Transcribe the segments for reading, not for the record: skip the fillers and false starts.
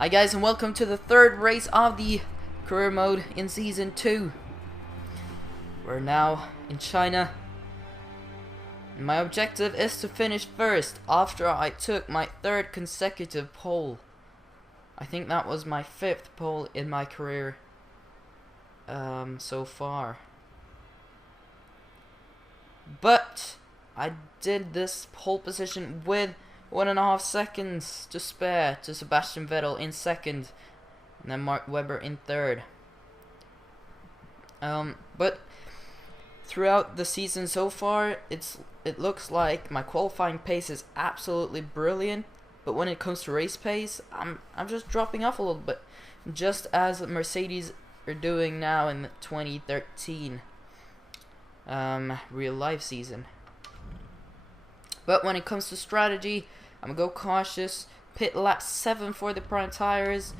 Hi guys, and welcome to the third race of the career mode in season 2. We're now in China. My objective is to finish first after I took my third consecutive pole. I think that was my 5th pole in my career so far. But I did this pole position with 1.5 seconds to spare to Sebastian Vettel in second, and then Mark Webber in third. But throughout the season so far, it looks like my qualifying pace is absolutely brilliant. But when it comes to race pace, I'm just dropping off a little bit, just as Mercedes are doing now in the 2013 real life season. But when it comes to strategy, I'm gonna go cautious. Pit lap 7 for the prime tires,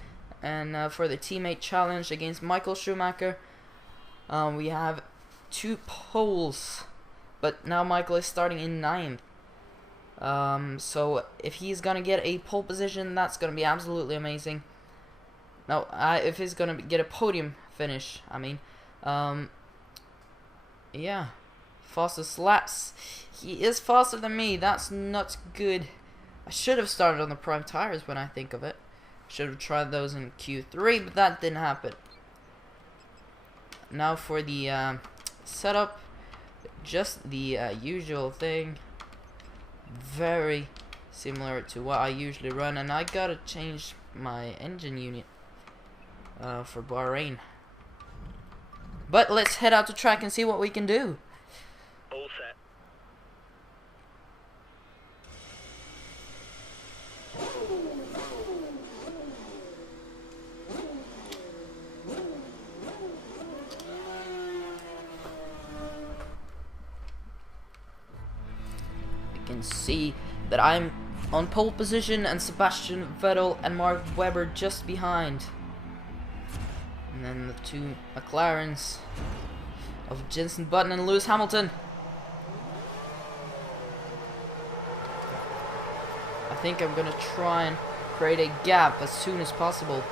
and for the teammate challenge against Michael Schumacher, we have 2 poles, but now Michael is starting in 9th. So if he's gonna get a pole position, that's gonna be absolutely amazing. No, if he's gonna get a podium finish, I mean, yeah, fastest laps. He is faster than me. That's not good. I should have started on the prime tires when I think of it. Should have tried those in Q3, but that didn't happen. Now for the setup, just the usual thing. Very similar to what I usually run, and I gotta change my engine unit for Bahrain. But let's head out to track and see what we can do. All set. You can see that I'm on pole position and Sebastian Vettel and Mark Webber just behind. And then the 2 McLarens of Jenson Button and Lewis Hamilton. I think I'm gonna try and create a gap as soon as possible.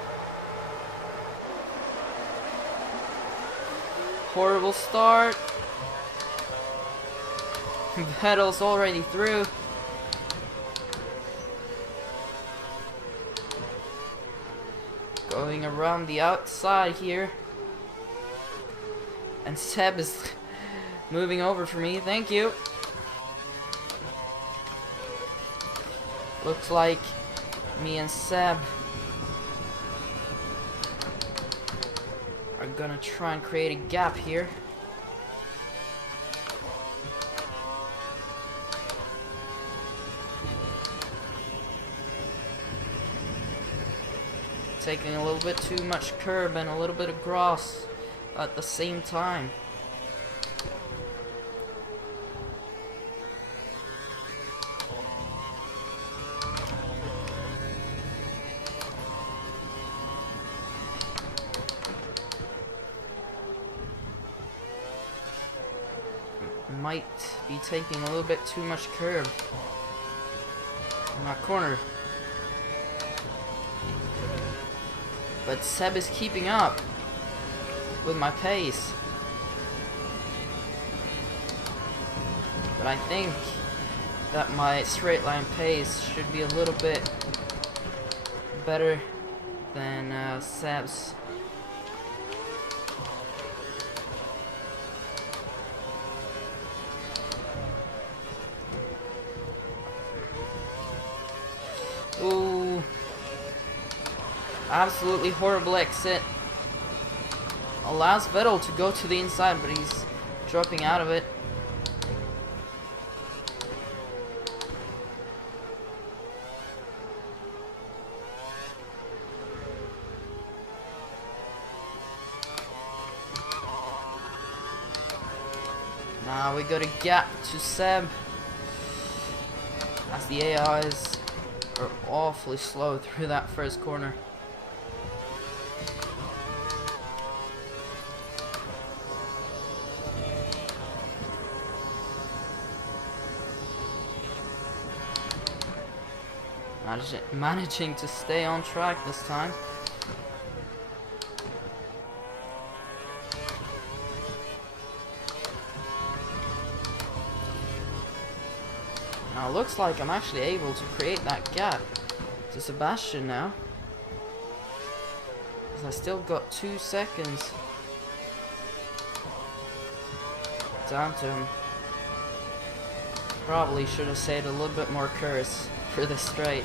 Horrible start. Vettel's already through. Going around the outside here. And Seb is moving over for me. Thank you. Looks like me and Seb are gonna try and create a gap here. Taking a little bit too much curb and a little bit of grass at the same time. Might be taking a little bit too much curb in that corner. But Seb is keeping up with my pace. But I think that my straight line pace should be a little bit better than Seb's. Ooh. Absolutely horrible exit. Allows Vettel to go to the inside, but he's dropping out of it. Now we got a gap to Seb, as the AIs are awfully slow through that first corner. Managing to stay on track this time. Now it looks like I'm actually able to create that gap to Sebastian now. Because I still got 2 seconds down to him. Probably should have saved a little bit more curse for this straight.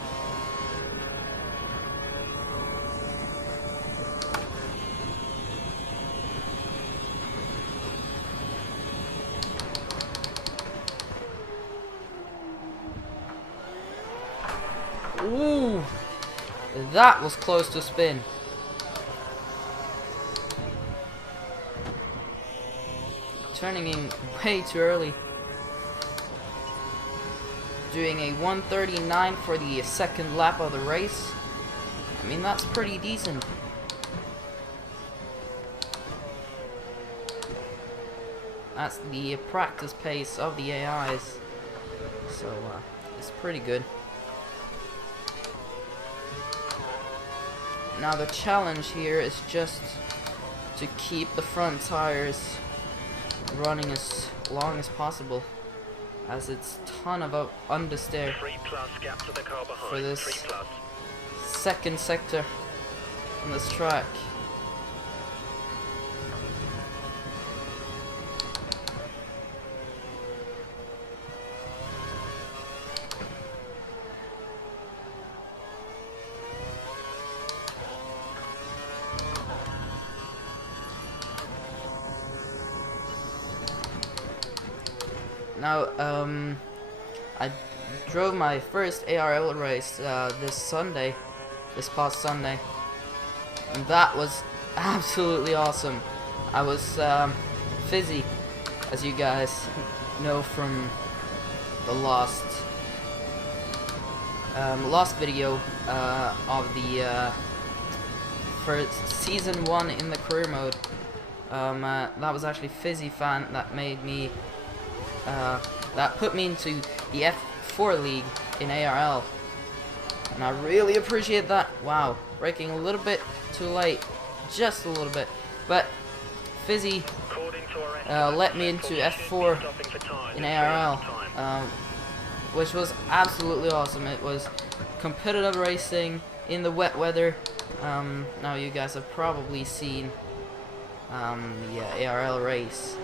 Ooh, that was close to spin. Turning in way too early. Doing a 1:39 for the second lap of the race. I mean, that's pretty decent. That's the practice pace of the AIs. So, it's pretty good. Now the challenge here is just to keep the front tires running as long as possible, as it's ton of understeer for this second sector on this track. Now, I drove my first ARL race this past Sunday, and that was absolutely awesome. I was fizzy, as you guys know from the last video of the for season 1 in the career mode. That was actually Fizzy Fan that made me. That put me into the F4 league in ARL, and I really appreciate that. Wow, braking a little bit too late, just a little bit, but Fizzy let me into F4 in ARL, which was absolutely awesome. It was competitive racing in the wet weather. Now you guys have probably seen the ARL race.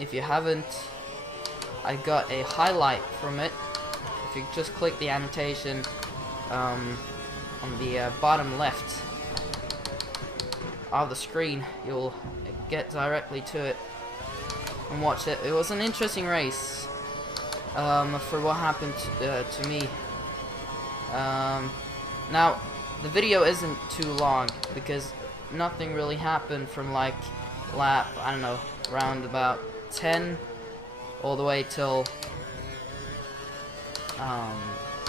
If you haven't, I got a highlight from it. If you just click the annotation on the bottom left of the screen, you'll get directly to it and watch it. It was an interesting race for what happened to me. Now, the video isn't too long because nothing really happened from like lap, I don't know, round about 10 all the way till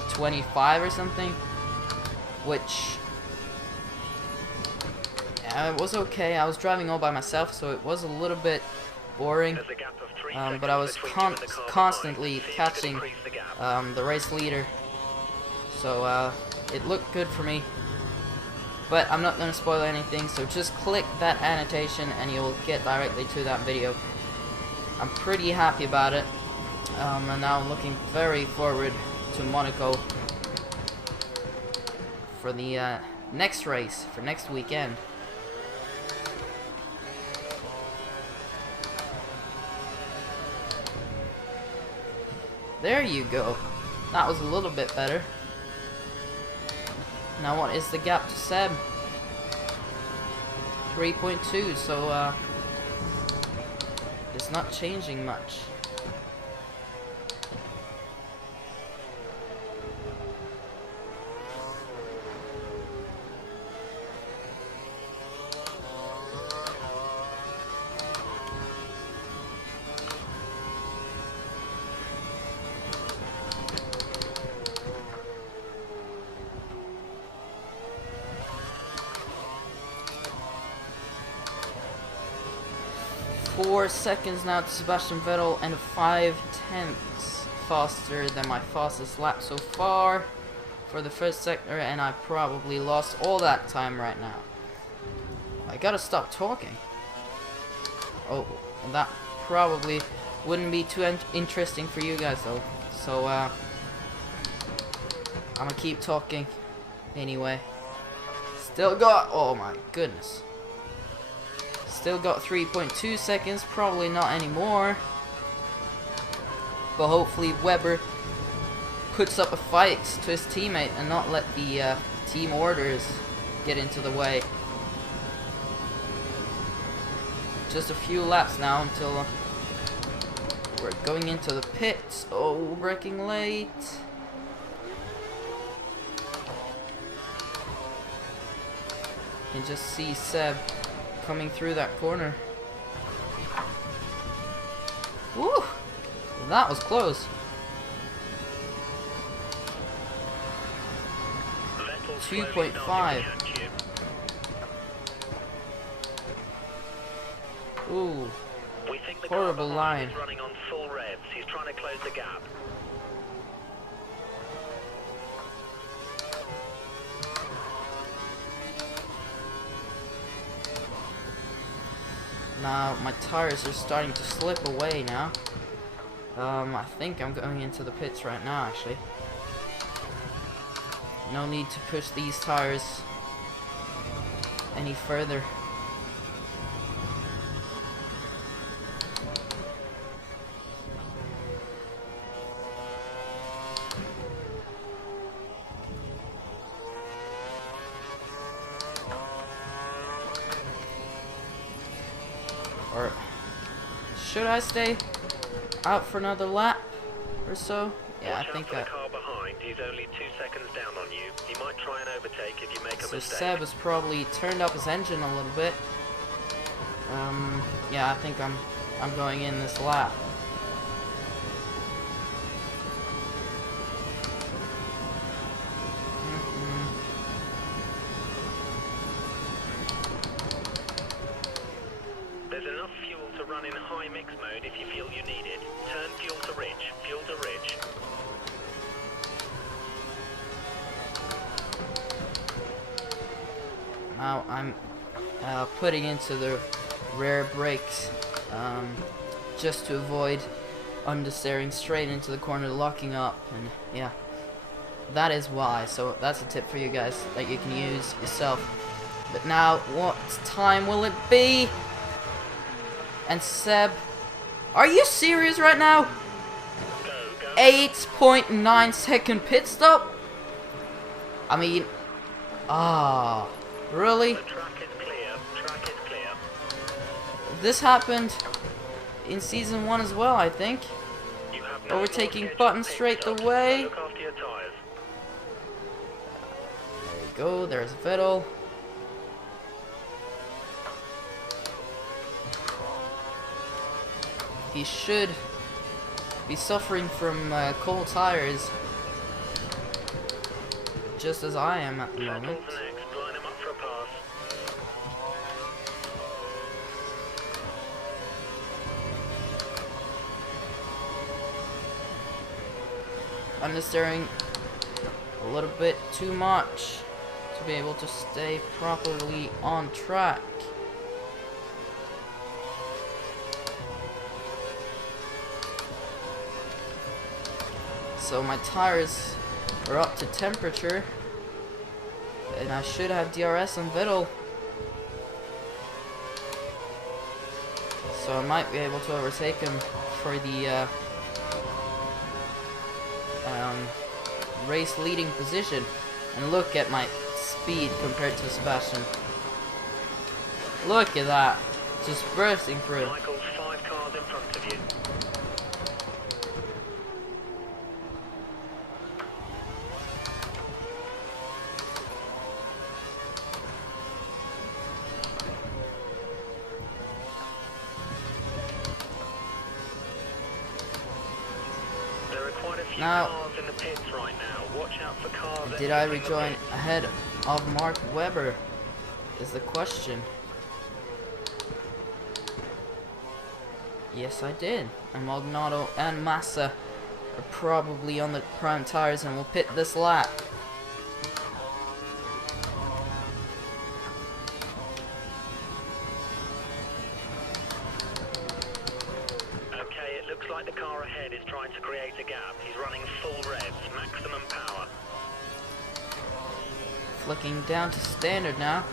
25 or something, which it was okay. I was driving all by myself, so it was a little bit boring, but I was constantly catching the race leader, so it looked good for me. But I'm not going to spoil anything, so just click that annotation and you'll get directly to that video. I'm pretty happy about it, and now I'm looking very forward to Monaco for the next race, for next weekend. There you go. That was a little bit better. Now what is the gap to Seb? 3.2, so it's not changing much. Four seconds now to Sebastian Vettel, and 5/10 faster than my fastest lap so far. for the first sector, and I probably lost all that time right now. I gotta stop talking. Oh, that probably wouldn't be too interesting for you guys though. So I'm gonna keep talking anyway. Still got, oh my goodness. Still got 3.2 seconds, probably not anymore. But hopefully Webber puts up a fight to his teammate and not let the team orders get into the way. Just a few laps now until we're going into the pits. Oh, braking late. You can just see Seb coming through that corner. Woo! That was close. 2.5. Ooh. Horrible line. Running on full revs. He's trying to close the gap. Now my tires are starting to slip away now. I think I'm going into the pits right now actually. No need to push these tires any further. Or should I stay out for another lap or so? Yeah, I think the car behind. He's only 2 seconds down on you. He might try and overtake if you make a mistake. So Seb has probably turned up his engine a little bit. Yeah, I think I'm going in this lap. There's enough fuel to run in high mix mode if you feel you need it. Turn fuel to rich. Fuel to rich. Now I'm putting into the rear brakes just to avoid understeering straight into the corner, locking up, and yeah, that is why. So that's a tip for you guys that you can use yourself. But now, what time will it be? And Seb, are you serious right now? 8.9 second pit stop? I mean, really? The track is clear. Track is clear. This happened in season 1 as well, I think. You have no Overtaking more Button scheduled straight pit the stops. way. Look after your tires. There you go, there's Vettel. He should be suffering from cold tires, just as I am at the moment. Vettel's next. Line him up for a pass. Understeering a little bit too much to be able to stay properly on track. So my tires are up to temperature, and I should have DRS on Vettel. So I might be able to overtake him for the race leading position. And look at my speed compared to Sebastian. Look at that, just bursting through. Michael's 5 cars in front of you. There are quite a few Now, cars in the pits right now. Watch out for cars. did I exiting the rejoin pits. ahead of Mark Webber? Is the question. Yes, I did. And Maldonado and Massa are probably on the prime tires and will pit this lap. like the car ahead is trying to create a gap. He's running full revs, maximum power. Flicking down to standard now.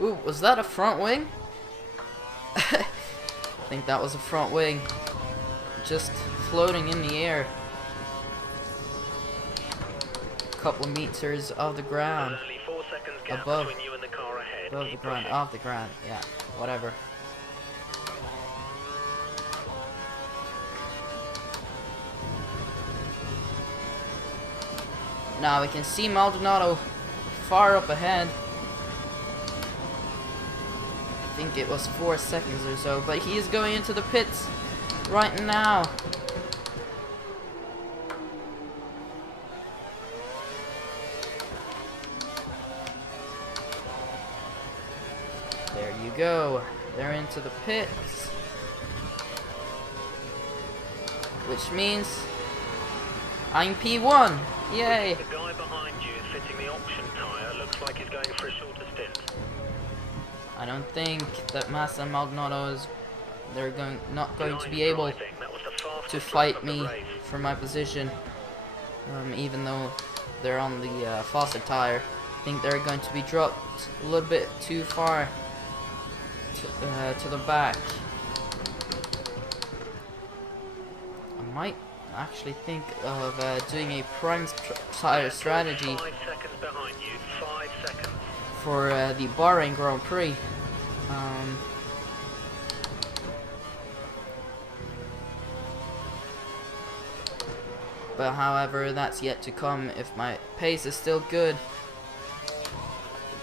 Ooh, was that a front wing? I think that was a front wing. Just floating in the air. A couple of meters off the ground. Only 4 seconds gap Above. between you and the car ahead. Above the Keep ground, pushing. off the ground, yeah, whatever. Now we can see Maldonado far up ahead. I think it was 4 seconds or so, but he is going into the pits right now. There you go. They're into the pits. Which means I'm P1. Yay! The guy behind you is fitting the option tyre. Looks like he's going for a shorter stint. I don't think that Massa and Maldonado is not going to be able That was the fastest to lap fight of the me race. for my position. Even though they're on the faster tire, I think they're going to be dropped a little bit too far to the back. I might actually think of doing a prime tire strategy 5 seconds behind you. 5 seconds. for the Bahrain Grand Prix. But however, that's yet to come. If my pace is still good,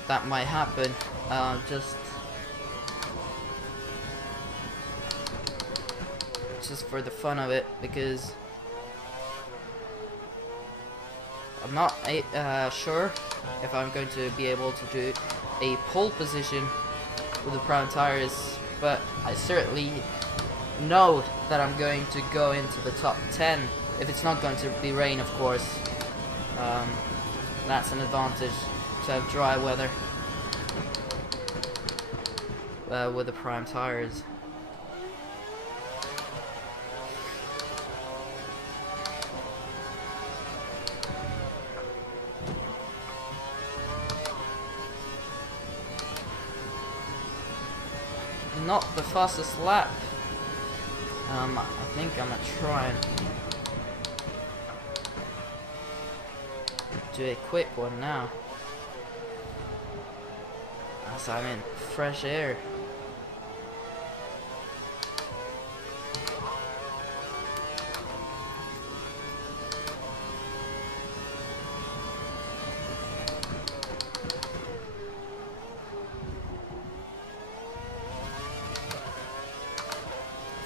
that might happen. Just for the fun of it, because I'm not sure if I'm going to be able to do a pole position with the prime tires, but I certainly know that I'm going to go into the top 10 if it's not going to be rain, of course. That's an advantage to have dry weather with the prime tires. Not the fastest lap. I think I'm gonna try and do a quick one now, as I'm in fresh air.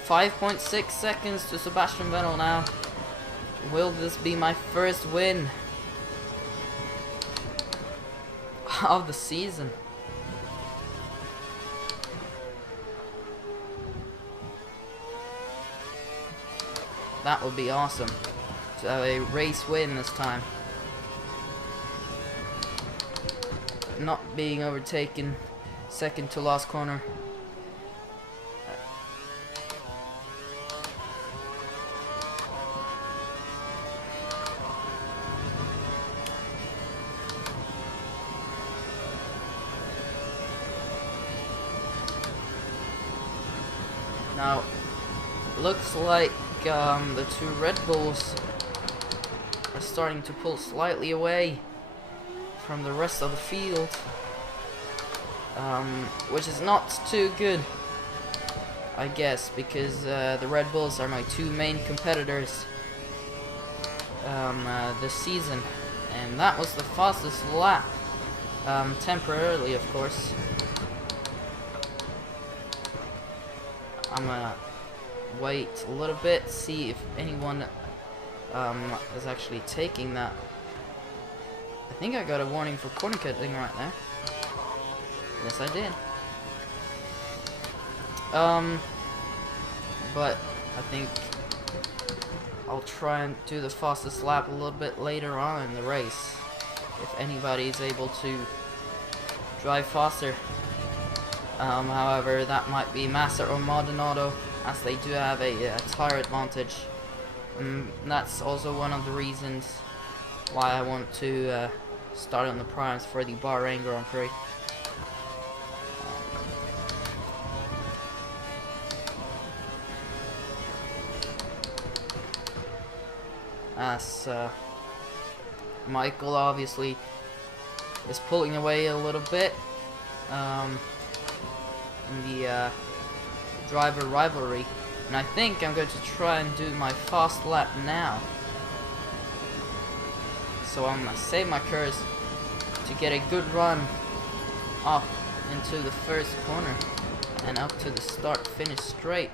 .6 seconds to Sebastian Vettel now. Will this be my first win of the season? That would be awesome to have a race win this time. Not being overtaken second to last corner. Now, looks like the two Red Bulls are starting to pull slightly away from the rest of the field, which is not too good, I guess, because the Red Bulls are my two main competitors this season, and that was the fastest lap, temporarily, of course. I'm gonna wait a little bit, see if anyone is actually taking that. I think I got a warning for corner cutting right there. Yes, I did. But I think I'll try and do the fastest lap a little bit later on in the race. if anybody is able to drive faster. However, that might be Massa or Maldonado, as they do have a tire advantage. That's also one of the reasons why I want to start on the primes for the Bahrain Grand Prix. As Michael obviously is pulling away a little bit in the driver rivalry, and I think I'm going to try and do my fast lap now. So I'm gonna save my curse to get a good run up into the first corner and up to the start finish straight.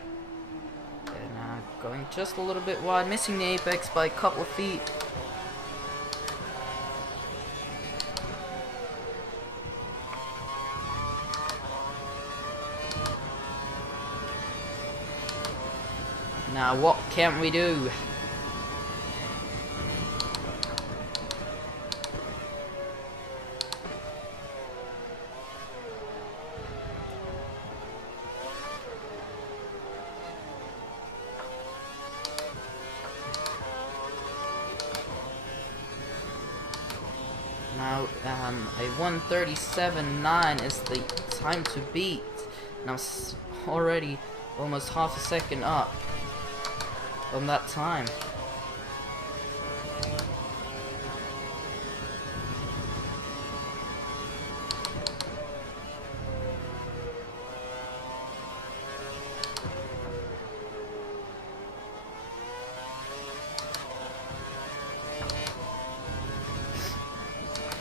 And going just a little bit wide, missing the apex by a couple of feet. Now what can we do? Now a 1:37.9 is the time to beat. Now already almost half a second up on that time.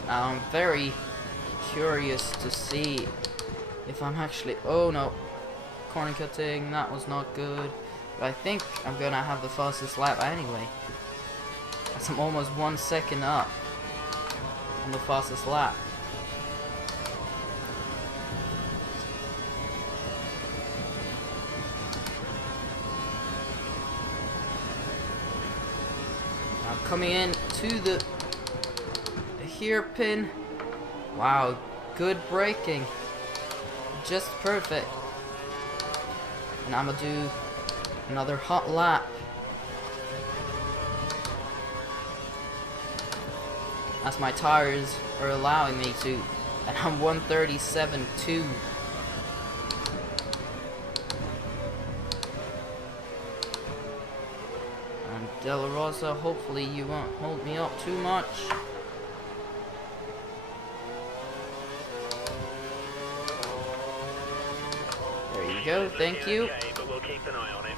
Now I'm very curious to see if I'm actually... Oh no, corner cutting, that was not good. But I think I'm gonna have the fastest lap anyway, as I'm almost 1 second up on the fastest lap. Now coming in to the hairpin. Wow, good braking, just perfect. And I'm gonna do another hot lap as my tires are allowing me to, and I'm 1:37.2. And De La Rosa, hopefully you won't hold me up too much. There you go, thank you. Okay, but we'll keep an eye on it.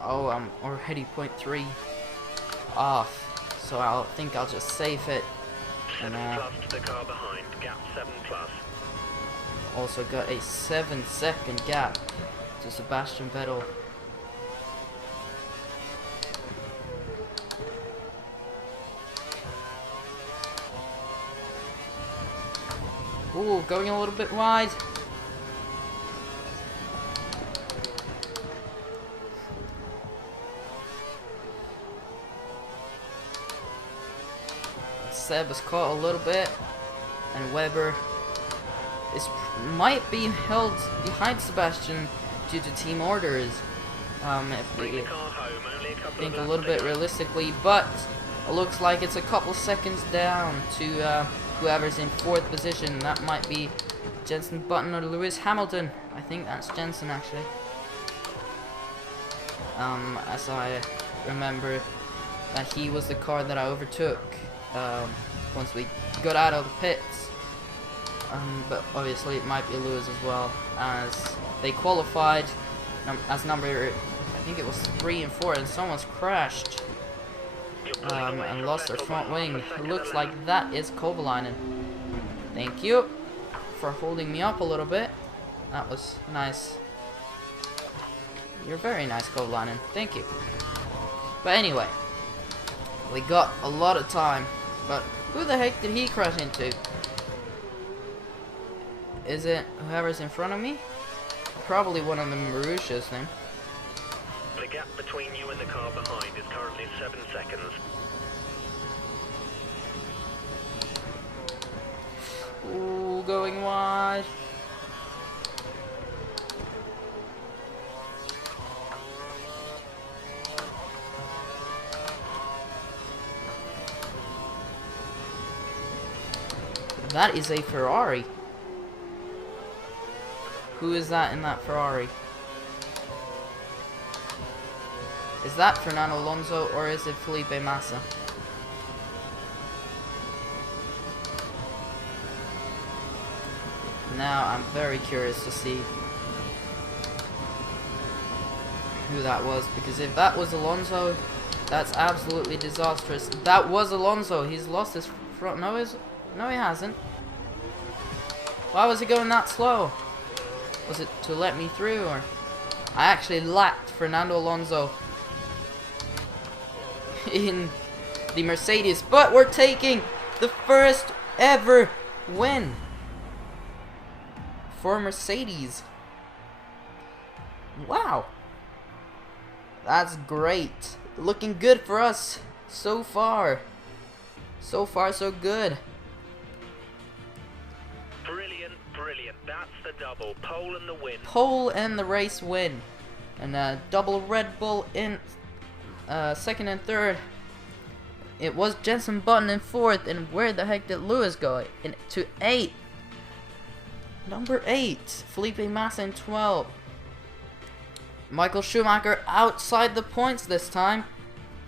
Oh, I'm already 0.3 off, so I think I'll just save it. 7 plus to the car behind, gap 7 plus. Also got a 7-second gap to Sebastian Vettel. Ooh, going a little bit wide. Seb is caught a little bit, and Weber might be held behind Sebastian due to team orders. If we think a little bit realistically, but it looks like it's a couple seconds down to whoever's in 4th position. That might be Jenson Button or Lewis Hamilton. I think that's Jenson actually. As I remember that he was the car that I overtook once we got out of the pits. But obviously it might be Lewis as well, as they qualified as number, I think it was 3 and 4, and someone's crashed and lost their front wing. It looks like that is Kovalainen. Thank you for holding me up a little bit. That was nice. You're very nice, Kovalainen. Thank you. But anyway, we got a lot of time. But who the heck did he crash into? Is it whoever's in front of me? Probably one of the Marussia's then. gap between you and the car behind is currently 7 seconds. Ooh, going wide. That is a Ferrari. Who is that in that Ferrari? Is that Fernando Alonso or is it Felipe Massa? Now I'm very curious to see who that was, because if that was Alonso, that's absolutely disastrous. That was Alonso. He's lost his front. No, he hasn't. Why was he going that slow? Was it to let me through, or I actually lapped Fernando Alonso in the Mercedes, but we're taking the first ever win for Mercedes. Wow, that's great. Looking good for us so far. So far, so good. Brilliant, brilliant. That's the double. Pole and the win. Pole and the race win. And double Red Bull in second and third. It was Jenson Button in fourth. And where the heck did Lewis go? To 8th. Number 8. Felipe Massa in 12th. Michael Schumacher outside the points this time.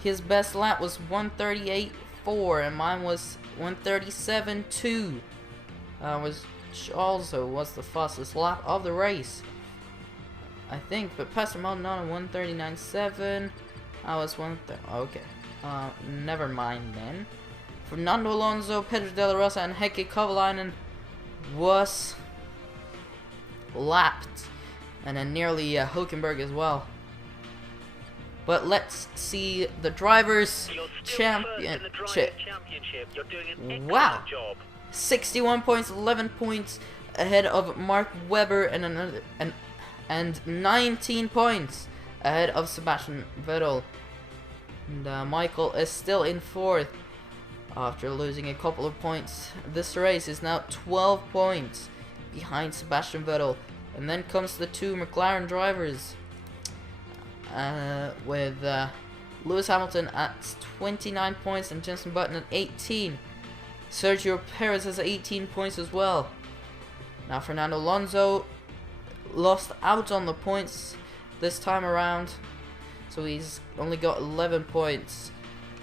His best lap was 1:38.4 and mine was 1:37.2. Which also was the fastest lap of the race, I think. But Pastor Maldonado 1:39.7. I was 1:30. Okay. Never mind then. Fernando Alonso, Pedro de la Rosa, and Heikki Kovalainen was lapped, and then nearly Hülkenberg as well. But let's see the drivers' championship. You're doing an excellent Wow. job. 61 points, 11 points ahead of Mark Webber, and 19 points ahead of Sebastian Vettel. And Michael is still in fourth after losing a couple of points. This race is now 12 points behind Sebastian Vettel. And then comes the two McLaren drivers, with Lewis Hamilton at 29 points and Jenson Button at 18. Sergio Perez has 18 points as well. Now Fernando Alonso lost out on the points this time around, so he's only got 11 points,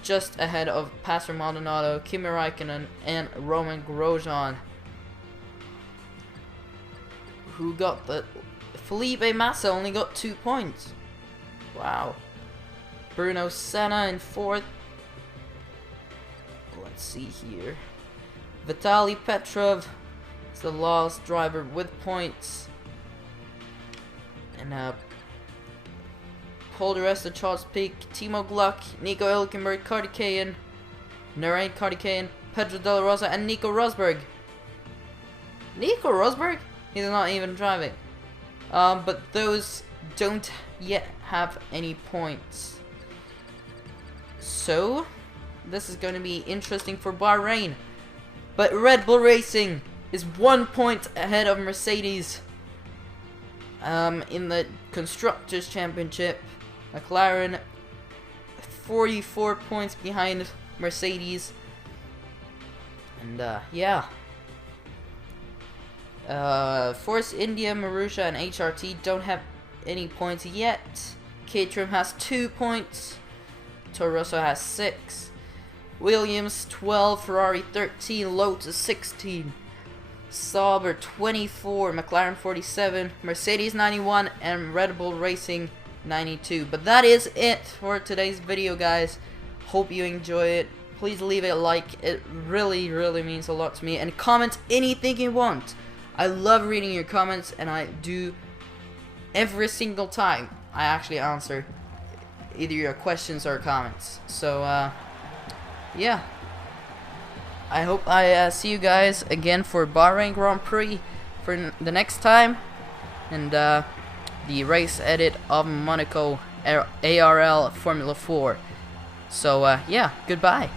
just ahead of Pastor Maldonado, Kimi Raikkonen, and Roman Grosjean. Who got the... Felipe Massa only got 2 points. Wow. Bruno Senna in fourth. Let's see here. Vitaly Petrov is the last driver with points. And Paul di Resta, Charles Pic, Timo Gluck, Nico Hülkenberg, Kartikeyan, Narain Kartikeyan, Pedro de la Rosa, and Nico Rosberg. Nico Rosberg? He's not even driving. But those don't yet have any points. So, this is going to be interesting for Bahrain. But Red Bull Racing is 1 point ahead of Mercedes in the Constructors' Championship. McLaren 44 points behind Mercedes. And yeah. Force India, Marussia, and HRT don't have any points yet. Caterham has 2 points. Toro Rosso has 6. Williams 12, Ferrari 13, Lotus 16, Sauber 24, McLaren 47, Mercedes 91, and Red Bull Racing 92. But that is it for today's video, guys. Hope you enjoy it. Please leave a like. It really, really means a lot to me. And comment anything you want. I love reading your comments, and I do every single time. I actually answer either your questions or comments. So, yeah. I hope I see you guys again for Bahrain Grand Prix for the next time. And the race edit of Monaco ARL Formula 4. So yeah, goodbye.